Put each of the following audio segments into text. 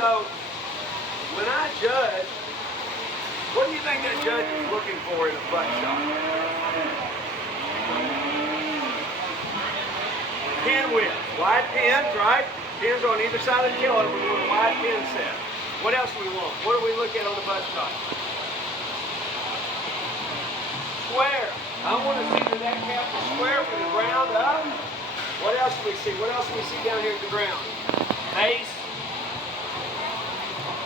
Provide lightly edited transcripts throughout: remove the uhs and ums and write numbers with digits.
So, when I judge, what do you think that judge is looking for in a butt shot? Pin width. Wide pins, right? Pins on either side of the killer. We want a wide pin set. What else do we want? What do we look at on the butt shot? Square. I want to see that that cap is square from the ground up. What else do we see? What else do we see down here at the ground? Base.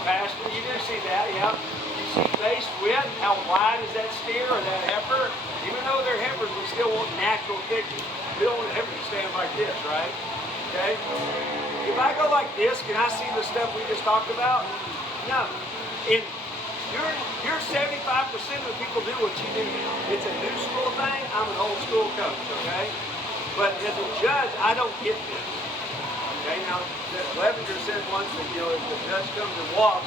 Faster. You do see that, yeah. You see base width. How wide is that steer or that heifer? Even though they're heifers, we still want natural thickness. We don't want a heifer to stand like this, right? Okay? If I go like this, can I see the stuff we just talked about? No. And you're 75% of the people do what you do now. It's a new school thing. I'm an old school coach, okay? But as a judge, I don't get this. Okay, now, Levenger said once that, if the judge comes and walks,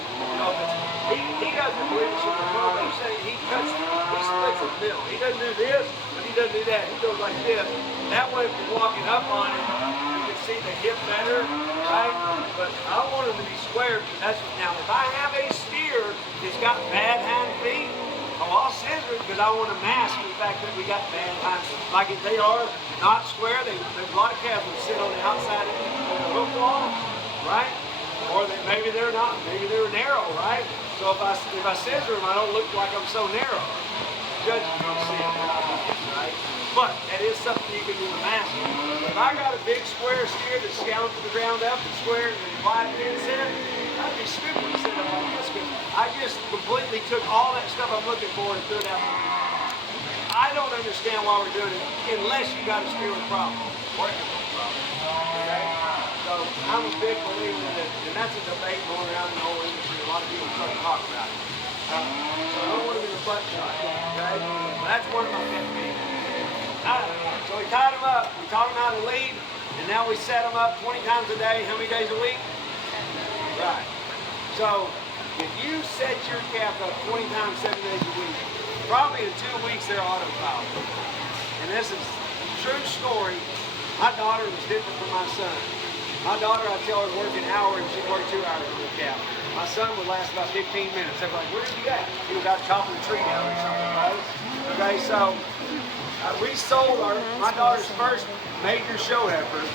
he doesn't believe it should be wrong, but he's saying he splits the middle. He doesn't do this, but he doesn't do that. He goes like this. That way, if you're walking up on it, you can see the hip better, right? But I want them to be square. Now, if I have a steer that's got bad hind feet, I'll scissor it because I want to mask the fact that we got bad hind feet. Like if they are not square, a lot of calves will sit on the outside of the hook wall, right? Or maybe they're not, maybe they're narrow, right? So if I scissor them, I don't look like I'm so narrow. Judge is going to see it, right? But that is something you can do to mask it. If I got a big square steer that's down to the ground up and square and wide pin set, I'd be stupid to sit up like this because I just completely took all that stuff I'm looking for and threw it out. I don't understand why we're doing it unless you got a steer with problems. Okay? So I'm a big believer in it, and that's a debate going around in the whole industry. A lot of people start to talk about it. So I don't want to be a butt shot. Okay? That's one of my pet peeves. So we tied them up. We taught them how to lead, and now we set them up 20 times a day. How many days a week? Right. So if you set your calf up 20 times, 7 days a week, probably in 2 weeks they're autopilot. And this is a true story. My daughter was different from my son. My daughter, I tell her, work an hour and she'd work 2 hours with a calf. My son would last about 15 minutes. They're like, where's he at? He was out chopping a tree down or something, right? Okay, so we sold my daughter's first major show heifer.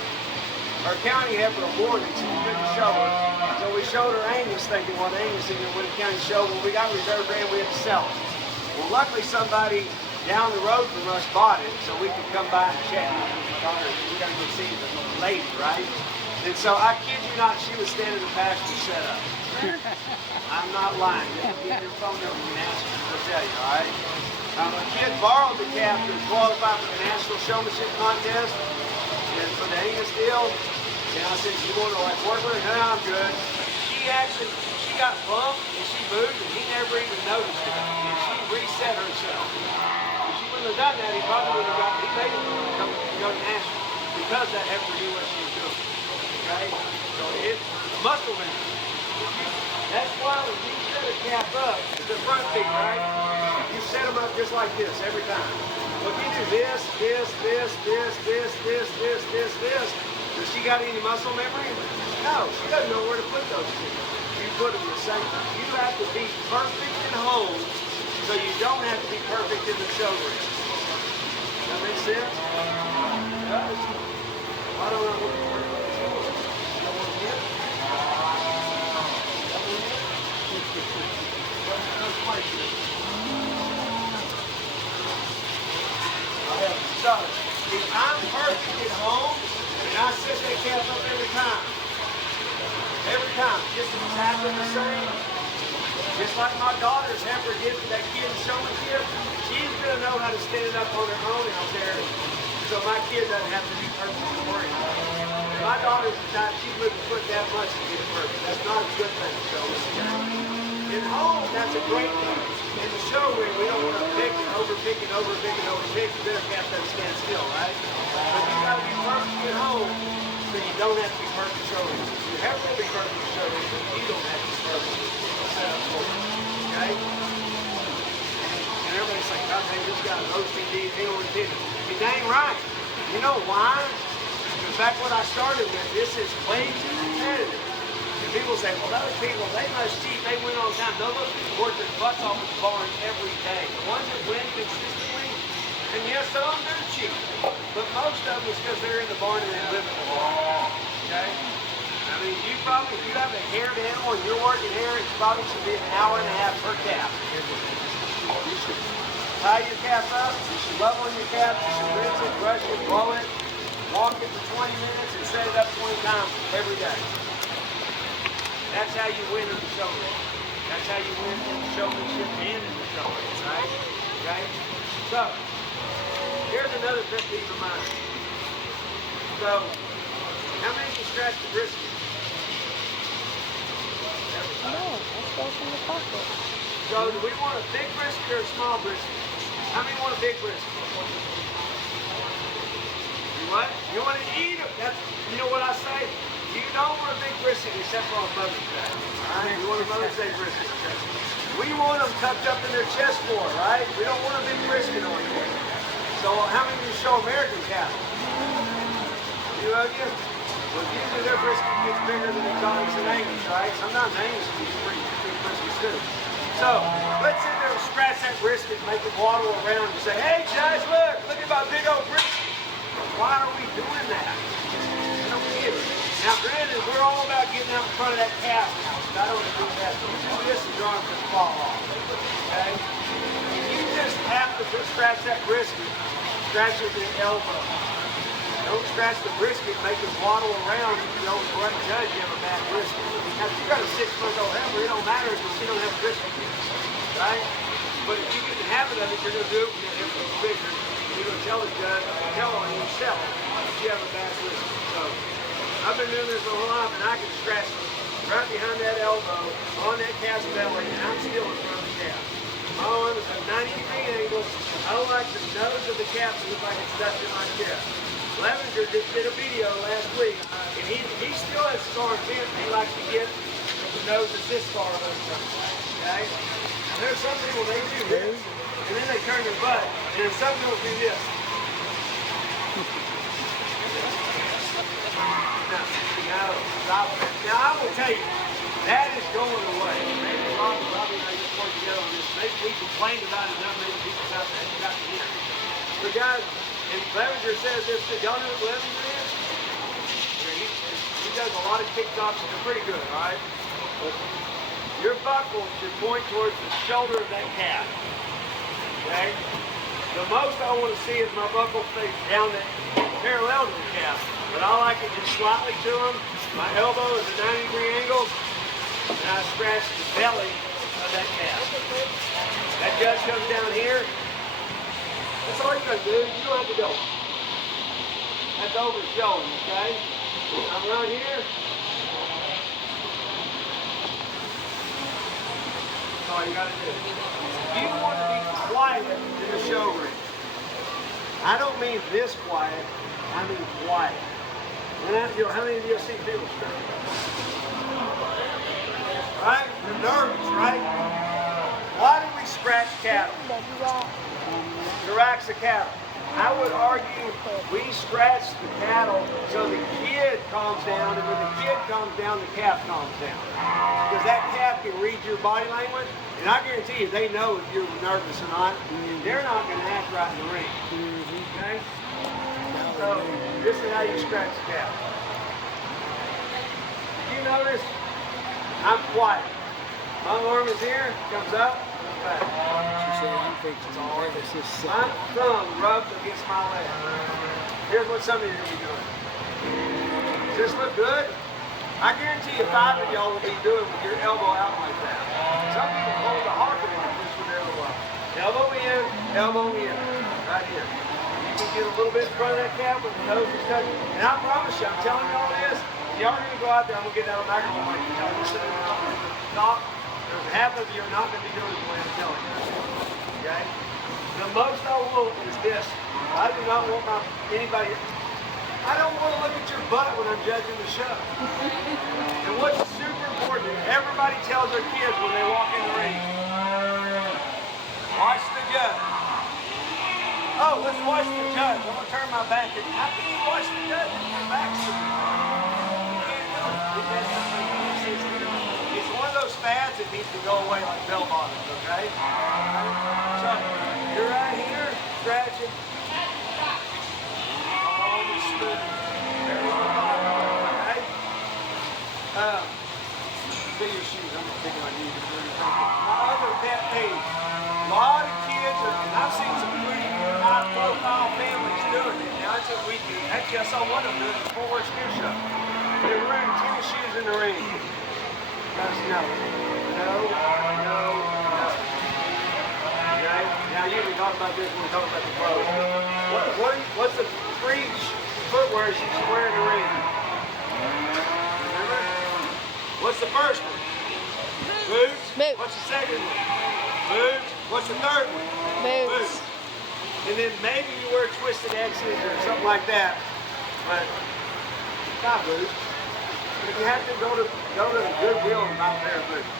Our county heifer awarded, so we couldn't show her. So we showed her Angus, thinking, well, Angus is going to win the county show. Well, we got reserve brand, we had to sell it. Well, luckily somebody down the road from us bought it, so we could come by and chat. We got to go see the lady, right? And so I kid you not, she was standing in the pasture set up. I'm not lying. Get your phone number, you can ask her, she'll tell you, all right? A kid borrowed the calf to qualify for the National Showmanship Contest. And for the Angus deal, and I said, you want to work with her? No, I'm good. She got bumped and she moved and he never even noticed it. And she reset herself. If she wouldn't have done that, he probably would have he made it go to national because that heifer knew what she was doing. Okay? So it's muscle memory. That's why when you set a calf up, it's the front feet, right? You set them up just like this every time. Well, if you do this, does she got any muscle memory? No, she doesn't know where to put those two. You put them the same. You have to be perfect at home, so you don't have to be perfect in the show ring. Does that make sense? It does. I don't know what to work with. That one here? That one here? What's my shit? So, if I'm perfect at home, and I set that calf up every time, just exactly the same, just like my daughter's heifer did for that kid showmanship, she's going to know how to stand it up on her own out there, so my kid doesn't have to be perfect to worry about it. My daughter's the type, she wouldn't put that much to get it perfect. That's not a good thing to show us. At home, that's a great thing. In the show ring, we don't want to pick and overpick and overpick and overpick. The better calf doesn't stand still, right? But you got to be perfect at home, so you don't have to be perfect show ring. You have to be perfect show ring, but you don't have to be perfect set up for it. Okay? And everybody's like, God, man, this guy's OCD, he don't repeat it. You dang right. You know why? In fact, what I started with, this is way too competitive. If People say, well, those people, they must cheat. They win all the time. No, those people work their butts off at the barn every day. The ones that win consistently, and yes, some of them do cheat, but most of them is because they're in the barn and they live in the barn. Okay? I mean, you probably, if you have a haired animal and you're working hair, it probably should be an hour and a half per calf. You should tie your calf up, you should love on your calf, you should rinse it, brush it, blow it, walk it for 20 minutes and set it up 20 times every day. That's how you win in the show ring. That's how you win in the showmanship and in the show ring, right? Okay? So, here's another pet peeve of mine. So, how many can scratch the brisket? No, that's goes in the pocket. So, do we want a big brisket or a small brisket? How many want a big brisket? You what? You want to eat them. That's, you know what I say? You don't want a big brisket except for on Mother's Day. Right? You want a Mother's Day brisket. We want them tucked up in their chest more, right? We don't want a big brisket on here. So how many of you show American cattle? You of you? Well, usually their brisket gets bigger than exotics and Angus, right? Sometimes Angus can be pretty big briskets too. So let's sit there and scratch that brisket and make it waddle around and say, hey, Judge, look at my big old brisket. Why are we doing that? I don't get it. Now, granted, we're all about getting out in front of that calf now. I don't want to do that. You do this and your arms just fall off. Okay? If you just have to scratch that brisket, scratch it with your elbow. Don't scratch the brisket, make it waddle around, and you don't judge you have a bad brisket. Now, if you got a 6-month-old heifer, it don't matter if you don't have a brisket yet, right? But if you get the habit of it, you're going to do it when that heifer is bigger. You're going to tell the judge, tell her yourself if you have a bad brisket. So, I've been doing this for a whole lot, and I can scratch right behind that elbow, on that calf's belly, and I'm still in front of the calf. My arm is at a 90-degree angle. I don't like the nose of the calf to look like it's touching my chest. Levenger just did a video last week, and he still has his arm bent, and he likes to get the nose is this far over okay? And there's some people, they do this, and then they turn their butt, and then some people do this. Now, I will tell you, that is going away. Maybe Robbie and I just work together on this. Maybe we complained about it enough, maybe people got to hear. But guys, and Levenger says this, y'all know what Levenger is? He does a lot of TikToks and they're pretty good, all right? But your buckle should point towards the shoulder of that calf. Okay? The most I want to see is my buckle face down that parallel to the calf. But I like it just slightly to them. My elbow is a 90-degree angle, and I scratch the belly of that calf. That judge comes down here. That's all you gotta do. You don't have to go. That's over his shoulder, okay? I'm right here. That's all you gotta do. You want to be quiet in the show ring. I don't mean this quiet. I mean quiet. And how many of you have seen people scratch? Right? You're nervous, right? Why do we scratch cattle? To relax the cattle. I would argue we scratch the cattle so the kid calms down, and when the kid calms down, the calf calms down. Because that calf can read your body language, and I guarantee you they know if you're nervous or not. They're not going to act right in the ring. Okay? So, this is how you scratch the calf. Did you notice? I'm quiet. My arm is here, comes up, comes back. My thumb rubs against my leg. Here's what some of you are going to be doing. Does this look good? I guarantee you 5 of y'all will be doing with your elbow out like that. Some people hold the harker like this with their elbow out. Elbow in, right here. You can get a little bit in front of that calf with the nose is touching. And I promise you, I'm telling you all this, y'all are going to go out there, I'm going to get that on microphone like you tell me. Stop. There's half of you are not going to be doing it the way I'm telling you. Okay? The most I want is this. I do not want anybody. I don't want to look at your butt when I'm judging the show. And what's super important, everybody tells their kids when they walk in the ring, watch the judge. Oh, let's watch the judge. I'm going to turn my back. How can you watch the judge if your back's to me? You can't do it. pads, it needs to go away like bell bottoms, okay? So, you're right here, scratching. All the smooth. There's the bottom, okay? See your shoes, I'm not picking on you. My other pet peeve, a lot of kids are, and I've seen some pretty high profile families doing it. Now it's a weekend. Actually, I saw one of them doing it before a ski show. They were wearing tennis shoes in the ring. Guys, no. Okay? Now you can talk about this when we talk about the clothes. What's the three footwear you should wear in the ring? Remember? What's the first one? Boots. Boots. What's the second one? Boots. What's the third one? Boots. And then maybe you wear twisted X's or something like that, but not boots. But if you have to go to Goodwill and buy a pair of boots.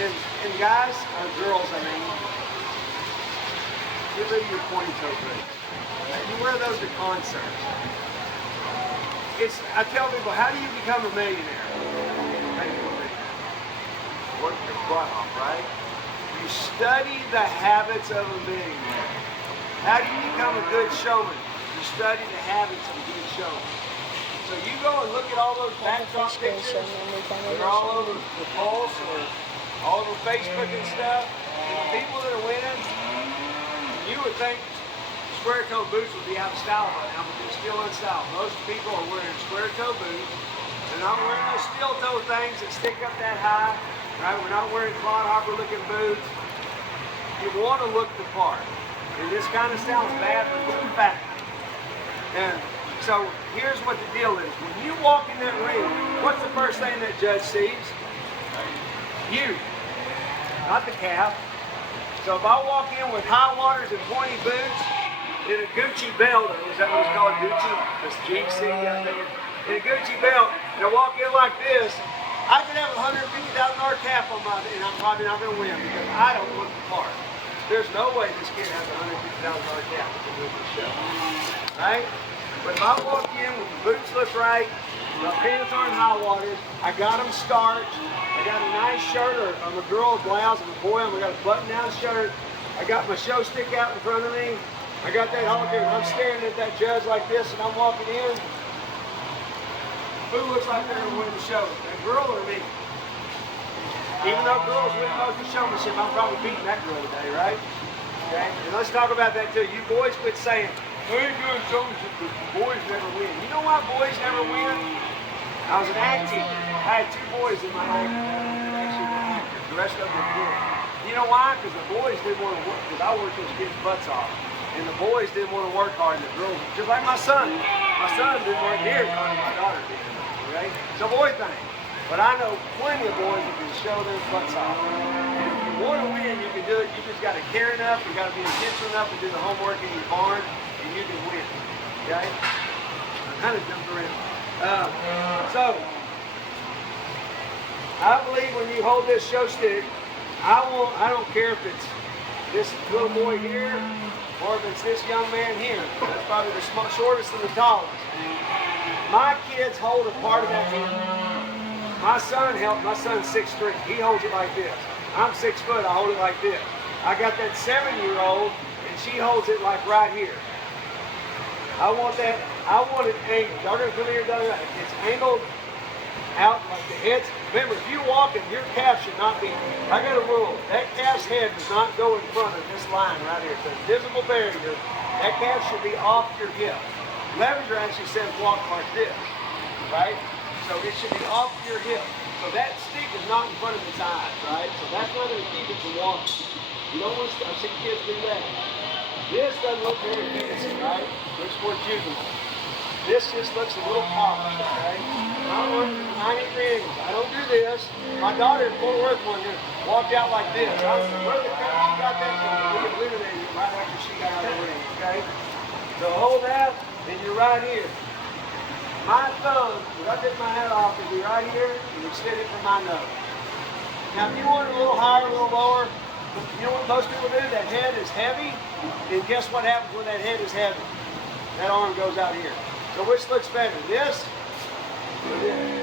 And guys, or girls, I mean, get rid of your pointy toe boots. You wear those to concerts. I tell people, how do you become a millionaire? Work your butt off, right? You study the habits of a millionaire. How do you become a good showman? You study the habits of a good showman. So you go and look at all those backdrop pictures that are all over the Pulse or all over Facebook and stuff, and the people that are winning, you would think square toe boots would be out of style right now, but they're still in style. Most people are wearing square toe boots. They're not wearing those steel toe things that stick up that high. Right? We're not wearing clodhopper looking boots. You want to look the part. And this kind of sounds bad, but look back. And so here's what the deal is. When you walk in that ring, what's the first thing that judge sees? You, not the calf. So if I walk in with high waters and pointy boots, in a Gucci belt, or is that what it's called, Gucci? It's GC, I think. In a Gucci belt, and I walk in like this, I could have a $150,000 cap on my, and I'm probably not going to win because I don't look the part. There's no way this kid has a $150,000 cap to win this show, right? But if I walk in with the boots look right, my pants aren't high waters, I got them starched, I got a nice shirt, or I'm a girl, a blouse, I'm a boy, I got a button-down shirt, I got my show stick out in front of me, I got that holder, and I'm staring at that judge like this, and I'm walking in. Who looks like they're going to win the show? That girl or me? Even though girls win most of the showmanship, I'm probably beating that girl today, right? Okay? And let's talk about that too. You boys quit saying, we ain't doing showmanship because boys never win. You know why boys never win? I was an act teacher. I had 2 boys in my act that actually were actors. The rest of them were good. You know why? Because the boys didn't want to work, because I worked those kids' butts off. And the boys didn't want to work hard, and the girls, just like my son. My son didn't work near as hard as my daughter did. Right? It's a boy thing. But I know plenty of boys that can show their butts off. And if you want to win, you can do it. You just got to care enough, you got to be intentional enough to do the homework in your barn, and you can win. Okay? I kind of jumped around. So, I believe when you hold this show stick, I don't care if it's this little boy here, or if it's this young man here. That's probably the shortest and the tallest. My kids hold a part of that hand. My son's 6'3". He holds it like this. I'm 6 foot, I hold it like this. I got that 7-year-old, and she holds it like right here. I want it angled. Y'all gonna come here and do that. It's angled out like the head's. Remember, if you're walking, your calf should not be. I got a rule. That calf's head does not go in front of this line right here. It's a visible barrier. That calf should be off your hip. Levenger actually says walk like this, right? So it should be off your hip. So that stick is not in front of his eyes, right? So that's not going to keep it from walking. You don't want to, I've seen kids do that. This doesn't look very fancy, right? Looks more juvenile. This just looks a little polished, right? I'm working 90 angles. I don't do this. My daughter in Fort Worth one year walked out like this. Where the crap she got that from? We eliminated it right after she got out of the ring, okay? So hold that, and you're right here. My thumb, when I take my hat off, will be right here and extend it from my nose. Now, if you want it a little higher, a little lower, you know what most people do? That head is heavy, and guess what happens when that head is heavy? That arm goes out here. So which looks better, this or this?